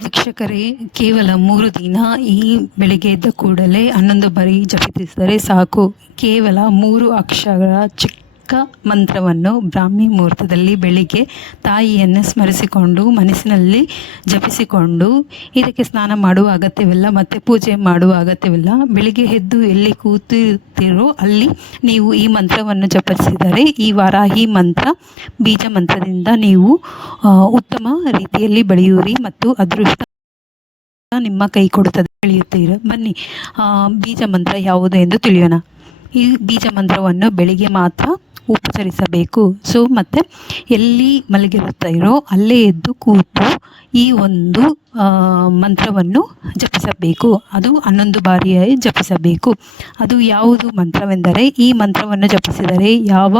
ವೀಕ್ಷಕರೇ, ಕೇವಲ ಮೂರು ದಿನ ಈ ಬೆಳಿಗ್ಗೆ ಎದ್ದ ಕೂಡಲೇ ಹನ್ನೊಂದು ಬಾರಿ ಜಪಿಸಿದರೆ ಸಾಕು. ಕೇವಲ ಮೂರು ಅಕ್ಷರ ಚಿಕ್ಕ ಮಂತ್ರವನ್ನು ಬ್ರಾಹ್ಮಿ ಮುಹೂರ್ತದಲ್ಲಿ ಬೆಳಿಗ್ಗೆ ತಾಯಿಯನ್ನು ಸ್ಮರಿಸಿಕೊಂಡು ಮನಸ್ಸಿನಲ್ಲಿ ಜಪಿಸಿಕೊಂಡು ಇದಕ್ಕೆ ಸ್ನಾನ ಮಾಡುವ ಅಗತ್ಯವಿಲ್ಲ, ಮತ್ತು ಪೂಜೆ ಮಾಡುವ ಅಗತ್ಯವಿಲ್ಲ. ಬೆಳಿಗ್ಗೆ ಎದ್ದು ಎಲ್ಲಿ ಕೂತಿರುತ್ತೀರೋ ಅಲ್ಲಿ ನೀವು ಈ ಮಂತ್ರವನ್ನು ಜಪಿಸಿದರೆ ಈ ವಾರಾಹಿ ಮಂತ್ರ ಬೀಜ ಮಂತ್ರದಿಂದ ನೀವು ಉತ್ತಮ ರೀತಿಯಲ್ಲಿ ಬೆಳೆಯುವಿರಿ ಮತ್ತು ಅದೃಷ್ಟ ನಿಮ್ಮ ಕೈ ಕೊಡುತ್ತದೆ ಬೆಳೆಯುತ್ತೀರ ಬನ್ನಿ ಬೀಜ ಮಂತ್ರ ಯಾವುದು ಎಂದು ತಿಳಿಯೋಣ. ಈ ಬೀಜ ಮಂತ್ರವನ್ನು ಬೆಳಿಗ್ಗೆ ಮಾತ್ರ ಉಪಚರಿಸಬೇಕು. ಸೊ, ಮತ್ತು ಎಲ್ಲಿ ಮಲಗಿರುತ್ತೀರೋ ಅಲ್ಲೇ ಎದ್ದು ಕೂತು ಈ ಒಂದು ಮಂತ್ರವನ್ನು ಜಪಿಸಬೇಕು. ಅದು ಹನ್ನೊಂದು ಬಾರಿ ಜಪಿಸಬೇಕು. ಅದು ಯಾವುದು ಮಂತ್ರವೆಂದರೆ, ಈ ಮಂತ್ರವನ್ನು ಜಪಿಸಿದರೆ ಯಾವ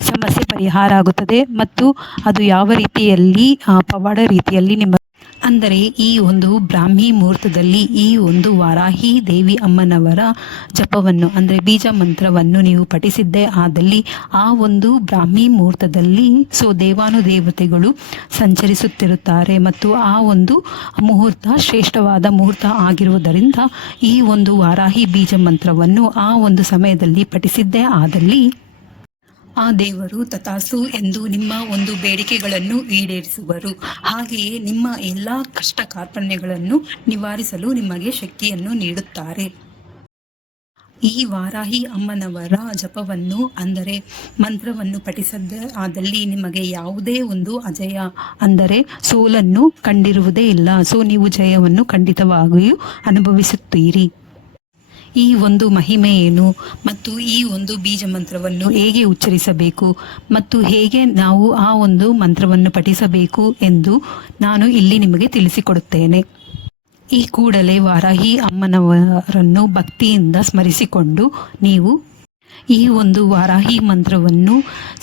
ಸಮಸ್ಯೆ ಪರಿಹಾರ ಆಗುತ್ತದೆ ಮತ್ತು ಅದು ಯಾವ ರೀತಿಯಲ್ಲಿ ಪವಾಡ ರೀತಿಯಲ್ಲಿ ನಿಮ್ಮ ಅಂದರೆ ಈ ಒಂದು ಬ್ರಾಹ್ಮಿ ಮುಹೂರ್ತದಲ್ಲಿ ಈ ಒಂದು ವಾರಾಹಿ ದೇವಿ ಅಮ್ಮನವರ ಜಪವನ್ನು, ಅಂದರೆ ಬೀಜ ಮಂತ್ರವನ್ನು ನೀವು ಪಠಿಸಿದ್ದೇ. ಆದಲ್ಲಿ ಆ ಒಂದು ಬ್ರಾಹ್ಮಿ ಮುಹೂರ್ತದಲ್ಲಿ ಸೊ ದೇವಾನುದೇವತೆಗಳು ಸಂಚರಿಸುತ್ತಿರುತ್ತಾರೆ ಮತ್ತು ಆ ಒಂದು ಮುಹೂರ್ತ ಶ್ರೇಷ್ಠವಾದ ಮುಹೂರ್ತ ಆಗಿರುವುದರಿಂದ ಈ ಒಂದು ವಾರಾಹಿ ಬೀಜ ಮಂತ್ರವನ್ನು ಆ ಒಂದು ಸಮಯದಲ್ಲಿ ಪಠಿಸಿದ್ದೇ. ಆದಲ್ಲಿ ಆ ದೇವರು ತಥಾಸು ಎಂದು ನಿಮ್ಮ ಒಂದು ಬೇಡಿಕೆಗಳನ್ನು ಈಡೇರಿಸುವರು. ಹಾಗೆಯೇ ನಿಮ್ಮ ಎಲ್ಲ ಕಷ್ಟ ಕಾರ್ಪಣ್ಯಗಳನ್ನು ನಿವಾರಿಸಲು ನಿಮಗೆ ಶಕ್ತಿಯನ್ನು ನೀಡುತ್ತಾರೆ. ಈ ವಾರಾಹಿ ಅಮ್ಮನವರ ಜಪವನ್ನು, ಅಂದರೆ ಮಂತ್ರವನ್ನು ಪಠಿಸದ ಆದಲ್ಲಿ ನಿಮಗೆ ಯಾವುದೇ ಒಂದು ಅಜಯ, ಅಂದರೆ ಸೋಲನ್ನು ಕಂಡಿರುವುದೇ ಇಲ್ಲ. ಸೊ, ನೀವು ಜಯವನ್ನು ಖಂಡಿತವಾಗಿಯೂ ಅನುಭವಿಸುತ್ತೀರಿ. ಈ ಒಂದು ಮಹಿಮೆ ಏನು ಮತ್ತು ಈ ಒಂದು ಬೀಜ ಮಂತ್ರವನ್ನು ಹೇಗೆ ಉಚ್ಚರಿಸಬೇಕು ಮತ್ತು ಹೇಗೆ ನಾವು ಆ ಒಂದು ಮಂತ್ರವನ್ನು ಪಠಿಸಬೇಕು ಎಂದು ನಾನು ಇಲ್ಲಿ ನಿಮಗೆ ತಿಳಿಸಿಕೊಡುತ್ತೇನೆ. ಈ ಕೂಡಲೇ ವಾರಾಹಿ ಅಮ್ಮನವರನ್ನು ಭಕ್ತಿಯಿಂದ ಸ್ಮರಿಸಿಕೊಂಡು ನೀವು ಈ ಒಂದು ವಾರಾಹಿ ಮಂತ್ರವನ್ನು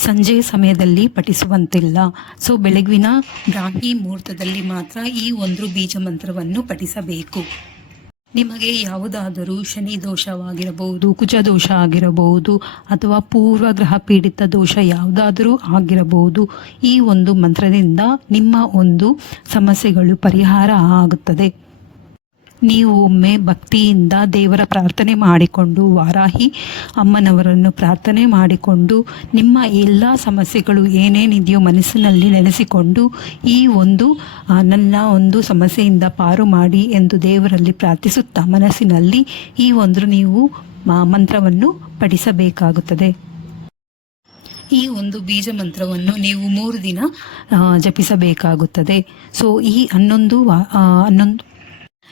ಸಂಜೆ ಸಮಯದಲ್ಲಿ ಪಠಿಸುವಂತಿಲ್ಲ. ಸೊ ಬೆಳಗಿನ ಬ್ರಾಹ್ಮಿ ಮುಹೂರ್ತದಲ್ಲಿ ಮಾತ್ರ ಈ ಒಂದು ಬೀಜ ಮಂತ್ರವನ್ನು ಪಠಿಸಬೇಕು. ನಿಮಗೆ ಯಾವುದಾದರೂ ಶನಿ ದೋಷವಾಗಿರಬಹುದು ಕುಜ ದೋಷ ಆಗಿರಬಹುದು, ಅಥವಾ ಪೂರ್ವ ಗ್ರಹ ಪೀಡಿತ ದೋಷ ಯಾವುದಾದರೂ ಆಗಿರಬಹುದು, ಈ ಒಂದು ಮಂತ್ರದಿಂದ ನಿಮ್ಮ ಒಂದು ಸಮಸ್ಯೆಗಳು ಪರಿಹಾರ ಆಗುತ್ತದೆ. ನೀವು ಒಮ್ಮೆ ಭಕ್ತಿಯಿಂದ ದೇವರ ಪ್ರಾರ್ಥನೆ ಮಾಡಿಕೊಂಡು ವಾರಾಹಿ ಅಮ್ಮನವರನ್ನು ಪ್ರಾರ್ಥನೆ ಮಾಡಿಕೊಂಡು ನಿಮ್ಮ ಎಲ್ಲ ಸಮಸ್ಯೆಗಳು ಏನೇನಿದೆಯೋ ಮನಸ್ಸಿನಲ್ಲಿ ನೆನೆಸಿಕೊಂಡು ಈ ಒಂದು ನನ್ನ ಒಂದು ಸಮಸ್ಯೆಯಿಂದ ಪಾರು ಮಾಡಿ ಎಂದು ದೇವರಲ್ಲಿ ಪ್ರಾರ್ಥಿಸುತ್ತಾ ಮನಸ್ಸಿನಲ್ಲಿ ಈ ಒಂದು ನೀವು ಮಂತ್ರವನ್ನು ಪಠಿಸಬೇಕಾಗುತ್ತದೆ. ಈ ಒಂದು ಬೀಜ ಮಂತ್ರವನ್ನು ನೀವು ಮೂರು ದಿನ ಜಪಿಸಬೇಕಾಗುತ್ತದೆ. ಸೊ ಈ ಹನ್ನೊಂದು ಹನ್ನೊಂದು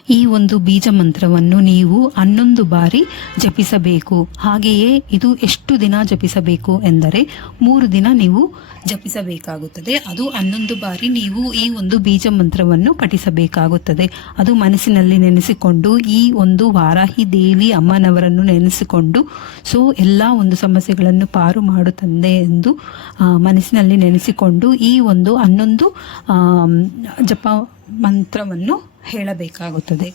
ಈ ಒಂದು ಬೀಜ ಮಂತ್ರವನ್ನು ನೀವು ಹನ್ನೊಂದು ಬಾರಿ ಜಪಿಸಬೇಕು. ಹಾಗೆಯೇ ಇದು ಎಷ್ಟು ದಿನ ಜಪಿಸಬೇಕು ಎಂದರೆ ಮೂರು ದಿನ ನೀವು ಜಪಿಸಬೇಕಾಗುತ್ತದೆ. ಅದು ಹನ್ನೊಂದು ಬಾರಿ ನೀವು ಈ ಒಂದು ಬೀಜ ಮಂತ್ರವನ್ನು ಪಠಿಸಬೇಕಾಗುತ್ತದೆ. ಅದು ಮನಸ್ಸಿನಲ್ಲಿ ನೆನೆಸಿಕೊಂಡು ಈ ಒಂದು ವಾರಾಹಿ ದೇವಿ ಅಮ್ಮನವರನ್ನು ನೆನೆಸಿಕೊಂಡು, ಸೊ ಎಲ್ಲ ಒಂದು ಸಮಸ್ಯೆಗಳನ್ನು ಪಾರು ಮಾಡು ಎಂದು ಮನಸ್ಸಿನಲ್ಲಿ ನೆನೆಸಿಕೊಂಡು ಈ ಒಂದು ಹನ್ನೊಂದು ಜಪ ಮಂತ್ರವನ್ನು ಹೇಳಬೇಕಾಗುತ್ತದೆ.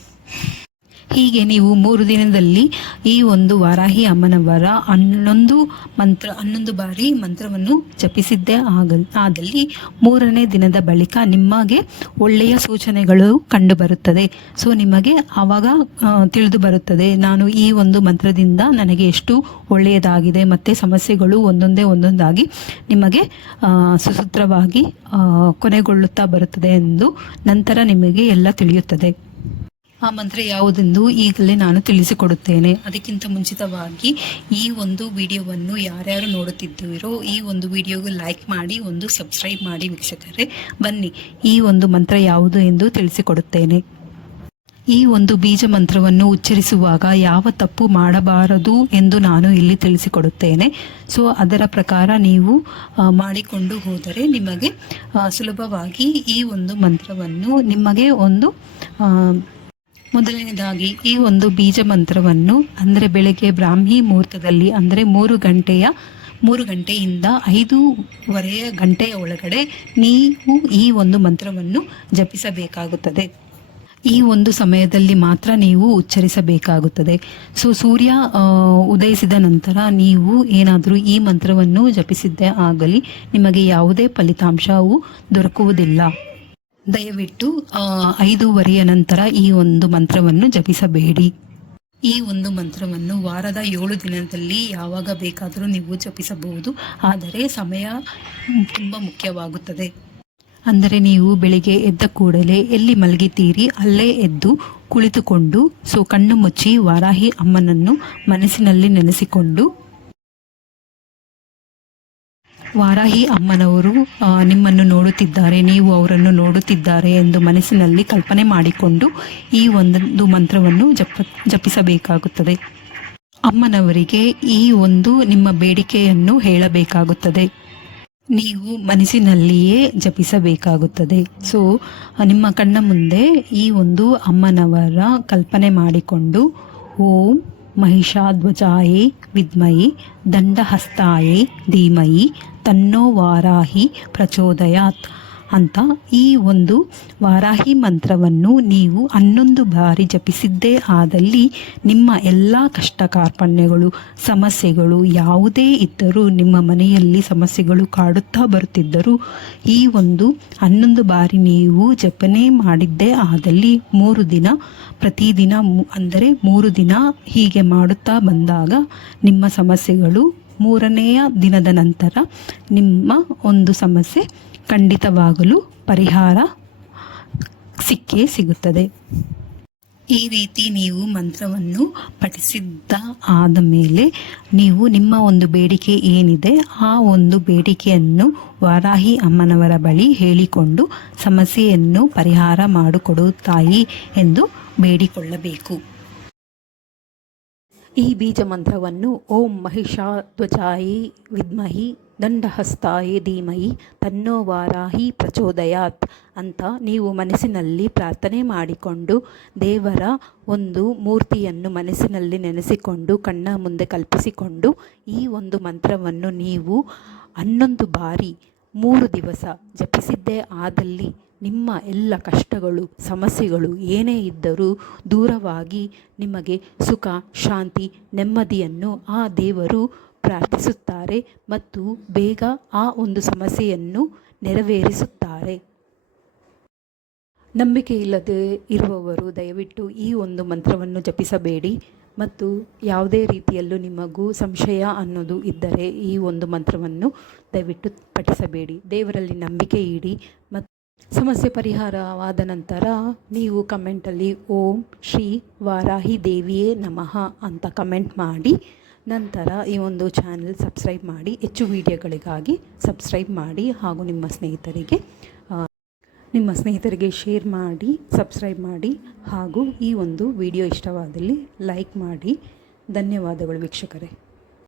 ಹೀಗೆ ನೀವು ಮೂರು ದಿನದಲ್ಲಿ ಈ ಒಂದು ವಾರಾಹಿ ಅಮ್ಮನವರ ಹನ್ನೊಂದು ಮಂತ್ರ, ಹನ್ನೊಂದು ಬಾರಿ ಮಂತ್ರವನ್ನು ಜಪಿಸಿದ್ದೆ ಆಗ ಆದಲ್ಲಿ ಮೂರನೇ ದಿನದ ಬಳಿಕ ನಿಮಗೆ ಒಳ್ಳೆಯ ಸೂಚನೆಗಳು ಕಂಡುಬರುತ್ತದೆ ಸೊ ನಿಮಗೆ ಆವಾಗ ತಿಳಿದು ಬರುತ್ತದೆ, ನಾನು ಈ ಒಂದು ಮಂತ್ರದಿಂದ ನನಗೆ ಎಷ್ಟು ಒಳ್ಳೆಯದಾಗಿದೆ, ಮತ್ತು ಸಮಸ್ಯೆಗಳು ಒಂದೊಂದೇ ಒಂದೊಂದಾಗಿ ನಿಮಗೆ ಸುಸೂತ್ರವಾಗಿ ಕೊನೆಗೊಳ್ಳುತ್ತಾ ಬರುತ್ತದೆ ಎಂದು ನಂತರ ನಿಮಗೆ ಎಲ್ಲ ತಿಳಿಯುತ್ತದೆ. ಆ ಮಂತ್ರ ಯಾವುದೆಂದು ಈಗಲೇ ನಾನು ತಿಳಿಸಿಕೊಡುತ್ತೇನೆ. ಅದಕ್ಕಿಂತ ಮುಂಚಿತವಾಗಿ ಈ ಒಂದು ವಿಡಿಯೋವನ್ನು ಯಾರ್ಯಾರು ನೋಡುತ್ತಿದ್ದೀರೋ ಈ ಒಂದು ವಿಡಿಯೋಗೆ ಲೈಕ್ ಮಾಡಿ, ಒಂದು ಸಬ್ಸ್ಕ್ರೈಬ್ ಮಾಡಿ ವೀಕ್ಷಕರೇ. ಬನ್ನಿ, ಈ ಒಂದು ಮಂತ್ರ ಯಾವುದು ಎಂದು ತಿಳಿಸಿಕೊಡುತ್ತೇನೆ. ಈ ಒಂದು ಬೀಜ ಮಂತ್ರವನ್ನು ಉಚ್ಚರಿಸುವಾಗ ಯಾವ ತಪ್ಪು ಮಾಡಬಾರದು ಎಂದು ನಾನು ಇಲ್ಲಿ ತಿಳಿಸಿಕೊಡುತ್ತೇನೆ. ಸೊ, ಅದರ ಪ್ರಕಾರ ನೀವು ಮಾಡಿಕೊಂಡು ಹೋದರೆ ನಿಮಗೆ ಸುಲಭವಾಗಿ ಈ ಒಂದು ಮಂತ್ರವನ್ನು ನಿಮಗೆ ಒಂದು ಮೊದಲನೇದಾಗಿ ಈ ಒಂದು ಬೀಜ ಮಂತ್ರವನ್ನು ಅಂದರೆ ಬೆಳಗ್ಗೆ ಬ್ರಾಹ್ಮಿ ಮುಹೂರ್ತದಲ್ಲಿ ಅಂದರೆ ಮೂರು ಗಂಟೆಯ ಮೂರು ಗಂಟೆಯಿಂದ ಐದೂವರೆಯ ಗಂಟೆಯ ಒಳಗಡೆ ನೀವು ಈ ಒಂದು ಮಂತ್ರವನ್ನು ಜಪಿಸಬೇಕಾಗುತ್ತದೆ. ಈ ಒಂದು ಸಮಯದಲ್ಲಿ ಮಾತ್ರ ನೀವು ಉಚ್ಚರಿಸಬೇಕಾಗುತ್ತದೆ. ಸೊ ಸೂರ್ಯ ಉದಯಿಸಿದ ನಂತರ ನೀವು ಏನಾದರೂ ಈ ಮಂತ್ರವನ್ನು ಜಪಿಸಿದ್ದೇ ಆಗಲಿ, ನಿಮಗೆ ಯಾವುದೇ ಫಲಿತಾಂಶವು ದೊರಕುವುದಿಲ್ಲ. ದಯವಿಟ್ಟು ಐದೂವರೆಯ ನಂತರ ಈ ಒಂದು ಮಂತ್ರವನ್ನು ಜಪಿಸಬೇಡಿ. ಈ ಒಂದು ಮಂತ್ರವನ್ನು ವಾರದ ಏಳು ದಿನದಲ್ಲಿ ಯಾವಾಗ ಬೇಕಾದರೂ ನೀವು ಜಪಿಸಬಹುದು. ಆದರೆ ಸಮಯ ತುಂಬ ಮುಖ್ಯವಾಗುತ್ತದೆ. ಅಂದರೆ ನೀವು ಬೆಳಿಗ್ಗೆ ಎದ್ದ ಕೂಡಲೇ ಎಲ್ಲಿ ಮಲಗಿದ್ದೀರಿ ಅಲ್ಲೇ ಎದ್ದು ಕುಳಿತುಕೊಂಡು, ಸೊ ಕಣ್ಣು ಮುಚ್ಚಿ ವಾರಾಹಿ ಅಮ್ಮನನ್ನು ಮನಸ್ಸಿನಲ್ಲಿ ನೆನೆಸಿಕೊಂಡು ವಾರಾಹಿ ಅಮ್ಮನವರು ನಿಮ್ಮನ್ನು ನೋಡುತ್ತಿದ್ದಾರೆ, ನೀವು ಅವರನ್ನು ನೋಡುತ್ತಿದ್ದಾರೆ ಎಂದು ಮನಸ್ಸಿನಲ್ಲಿ ಕಲ್ಪನೆ ಮಾಡಿಕೊಂಡು ಈ ಒಂದೊಂದು ಮಂತ್ರವನ್ನು ಜಪ, ಜಪಿಸಬೇಕಾಗುತ್ತದೆ. ಅಮ್ಮನವರಿಗೆ ಈ ಒಂದು ನಿಮ್ಮ ಬೇಡಿಕೆಯನ್ನು ಹೇಳಬೇಕಾಗುತ್ತದೆ. ನೀವು ಮನಸ್ಸಿನಲ್ಲಿಯೇ ಜಪಿಸಬೇಕಾಗುತ್ತದೆ. ಸೊ ನಿಮ್ಮ ಕಣ್ಣ ಮುಂದೆ ಈ ಒಂದು ಅಮ್ಮನವರ ಕಲ್ಪನೆ ಮಾಡಿಕೊಂಡು ಓಂ ಮಹಿಷಾಧ್ವಜಾಯೇ ವಿದ್ಮಯಿ ದಂಡಹಸ್ತಾಯೇ ಧೀಮಯಿ ತನ್ನೋ ವಾರಾಹಿ ಪ್ರಚೋದಯಾತ್ ಅಂತ ಈ ಒಂದು ವಾರಾಹಿ ಮಂತ್ರವನ್ನು ನೀವು ಹನ್ನೊಂದು ಬಾರಿ ಜಪಿಸಿದ್ದೇ ಆದಲ್ಲಿ ನಿಮ್ಮ ಎಲ್ಲ ಕಷ್ಟ ಕಾರ್ಪಣ್ಯಗಳು ಸಮಸ್ಯೆಗಳು ಯಾವುದೇ ಇದ್ದರೂ, ನಿಮ್ಮ ಮನೆಯಲ್ಲಿ ಸಮಸ್ಯೆಗಳು ಕಾಡುತ್ತಾ ಬರುತ್ತಿದ್ದರೂ ಈ ಒಂದು ಹನ್ನೊಂದು ಬಾರಿ ನೀವು ಜಪನೆ ಮಾಡಿದ್ದೇ ಆದಲ್ಲಿ ಮೂರು ದಿನ, ಪ್ರತಿದಿನ ಅಂದರೆ ಮೂರು ದಿನ ಹೀಗೆ ಮಾಡುತ್ತಾ ಬಂದಾಗ ನಿಮ್ಮ ಸಮಸ್ಯೆಗಳು ಮೂರನೆಯ ದಿನದ ನಂತರ ನಿಮ್ಮ ಒಂದು ಸಮಸ್ಯೆ ಖಂಡಿತವಾಗಲು ಪರಿಹಾರ ಸಿಕ್ಕೇ ಸಿಗುತ್ತದೆ. ಈ ರೀತಿ ನೀವು ಮಂತ್ರವನ್ನು ಪಠಿಸಿದ್ದ ಆದ ಮೇಲೆ ನೀವು ನಿಮ್ಮ ಒಂದು ಬೇಡಿಕೆ ಏನಿದೆ ಆ ಒಂದು ಬೇಡಿಕೆಯನ್ನು ವಾರಾಹಿ ಅಮ್ಮನವರ ಬಳಿ ಹೇಳಿಕೊಂಡು ಸಮಸ್ಯೆಯನ್ನು ಪರಿಹಾರ ಮಾಡಿಕೊಡುತ್ತಾಯಿ ಎಂದು ಬೇಡಿಕೊಳ್ಳಬೇಕು. ಈ ಬೀಜ ಮಂತ್ರವನ್ನು ಓಂ ಮಹಿಷಾಧ್ವಜಾಯಿ ವಿದ್ಮಹಿ ದಂಡಹಸ್ತಾಯಿ ಧೀಮಹಿ ತನ್ನೋ ವಾರಾಹಿ ಪ್ರಚೋದಯಾತ್ ಅಂತ ನೀವು ಮನಸ್ಸಿನಲ್ಲಿ ಪ್ರಾರ್ಥನೆ ಮಾಡಿಕೊಂಡು ದೇವರ ಒಂದು ಮೂರ್ತಿಯನ್ನು ಮನಸ್ಸಿನಲ್ಲಿ ನೆನೆಸಿಕೊಂಡು ಕಣ್ಣ ಮುಂದೆ ಕಲ್ಪಿಸಿಕೊಂಡು ಈ ಒಂದು ಮಂತ್ರವನ್ನು ನೀವು ಹನ್ನೊಂದು ಬಾರಿ ಮೂರು ದಿವಸ ಜಪಿಸಿದ್ದೇ ಆದಲ್ಲಿ ನಿಮ್ಮ ಎಲ್ಲ ಕಷ್ಟಗಳು, ಸಮಸ್ಯೆಗಳು ಏನೇ ಇದ್ದರೂ ದೂರವಾಗಿ ನಿಮಗೆ ಸುಖ, ಶಾಂತಿ, ನೆಮ್ಮದಿಯನ್ನು ಆ ದೇವರು ಪ್ರಾರ್ಥಿಸುತ್ತಾರೆ ಮತ್ತು ಬೇಗ ಆ ಒಂದು ಸಮಸ್ಯೆಯನ್ನು ನೆರವೇರಿಸುತ್ತಾರೆ. ನಂಬಿಕೆ ಇಲ್ಲದೆ ಇರುವವರು ದಯವಿಟ್ಟು ಈ ಒಂದು ಮಂತ್ರವನ್ನು ಜಪಿಸಬೇಡಿ ಮತ್ತು ಯಾವುದೇ ರೀತಿಯಲ್ಲೂ ನಿಮಗೂ ಸಂಶಯ ಅನ್ನೋದು ಇದ್ದರೆ ಈ ಒಂದು ಮಂತ್ರವನ್ನು ದಯವಿಟ್ಟು ಪಠಿಸಬೇಡಿ. ದೇವರಲ್ಲಿ ನಂಬಿಕೆ ಇಡಿ ಮತ್ತು ಸಮಸ್ಯೆ ಪರಿಹಾರವಾದ ನಂತರ ನೀವು ಕಮೆಂಟಲ್ಲಿ ಓಂ ಶ್ರೀ ವಾರಾಹಿ ದೇವಿಯೇ ನಮಃ ಅಂತ ಕಮೆಂಟ್ ಮಾಡಿ, ನಂತರ ಈ ಒಂದು ಚಾನೆಲ್ ಸಬ್ಸ್ಕ್ರೈಬ್ ಮಾಡಿ, ಹೆಚ್ಚು ವಿಡಿಯೋಗಳಿಗಾಗಿ ಸಬ್ಸ್ಕ್ರೈಬ್ ಮಾಡಿ ಹಾಗೂ ನಿಮ್ಮ ಸ್ನೇಹಿತರಿಗೆ ನಿಮ್ಮ ಸ್ನೇಹಿತರಿಗೆ ಶೇರ್ ಮಾಡಿ, ಸಬ್ಸ್ಕ್ರೈಬ್ ಮಾಡಿ ಹಾಗೂ ಈ ಒಂದು ವಿಡಿಯೋ ಇಷ್ಟವಾದಲ್ಲಿ ಲೈಕ್ ಮಾಡಿ. ಧನ್ಯವಾದಗಳು ವೀಕ್ಷಕರೇ.